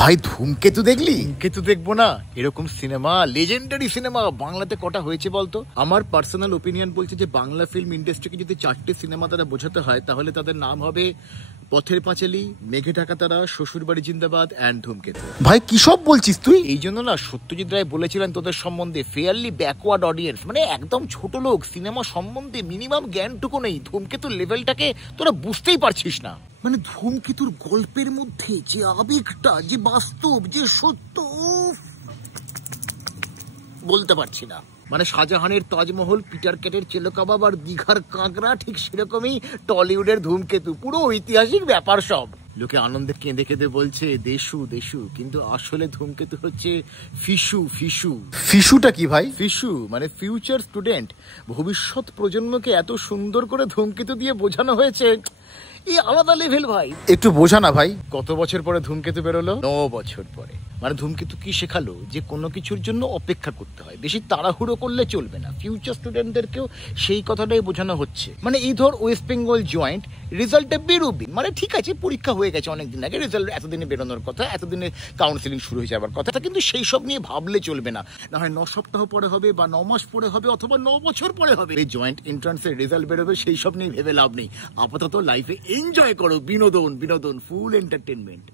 ভাই ধূমকেতু দেখলি? ধূমকেতু দেখবো না? এরকম সিনেমা, লেজেন্ডারি সিনেমা বাংলাতে কটা হয়েছে বলতো? আমার পার্সোনাল ওপিনিয়ন বলছে যে বাংলা ফিল্ম ইন্ডাস্ট্রিকে যদি 4টে সিনেমা তারা বোঝাতে হয় তাহলে তাদের নাম হবে পথের পাঁচালী, মেঘে ঢাকা তারা, শ্বশুরবাড়ি জিন্দাবাদ এন্ড ধূমকেতু। ভাই কি সব বলছিস তুই? এই জন্য না সত্যজিৎ রায় বলেছিলেন তোদের সম্বন্ধে ফেয়ারলি ব্যাকওয়ার্ড অডিয়েন্স, মানে একদম ছোট লোক, সিনেমা সম্বন্ধে মিনিমাম জ্ঞানটুকু নেই, ধূমকেতুর লেভেলটাকে তোরা বুঝতেই পারছিস না। মানে ধূমকেতুর গল্পের মধ্যে যে আবেগটা, যে বাস্তব, যে সত্য, বলতে পারছি না। মানে শাহজাহানের তাজমহল, পিটার ক্যাটের চেলো কাবাব আর দীঘার কাঁকড়া, ঠিক সেরকমই টলিউডের ধূমকেতু, পুরো ঐতিহাসিক ব্যাপার সব। লোকে আনন্দে কেঁদে কেঁদে বলছে দেশু দেশু, কিন্তু আসলে ধূমকেতু হচ্ছে ফিসু ফিসু। ফিসুটা কি ভাই? ফিসু মানে ফিউচার স্টুডেন্ট, ভবিষ্যৎ প্রজন্মকে এত সুন্দর করে ধূমকেতু দিয়ে বোঝানো হয়েছে, এই আলাদা লেভেল ভাই। একটু বোঝা না ভাই। কত বছর পরে ধূমকেতু বেরোলো? 9 বছর পরে। মানে ধূমকেতু কি শেখালো? যে কোনো কিছুর জন্য অপেক্ষা করতে হয়, বেশি তাড়াহুড়ো করলে চলবে না। ফিউচার স্টুডেন্টদেরকেও সেই কথাটাই বোঝানো হচ্ছে। মানে এই ধর ওয়েস্ট বেঙ্গল জয়েন্ট, রেজাল্টে বেরোবে, মানে ঠিক আছে পরীক্ষা হয়ে গেছে অনেকদিন আগে, রেজাল্ট এতদিনে বেরোনোর কথা, এতদিনে কাউন্সিলিং শুরু হয়ে যাবার কথা, কিন্তু সেই সব নিয়ে ভাবলে চলবে না। না হয় 9 সপ্তাহ পরে হবে, বা 9 মাস পরে হবে, অথবা 9 বছর পরে হবে। এই জয়েন্ট এন্ট্রান্সের রেজাল্ট বেরোবে, সেই সব নিয়ে ভেবে লাভ নেই। আপাতত লাইফে এনজয় করো, বিনোদন বিনোদন, ফুল এন্টারটেনমেন্ট।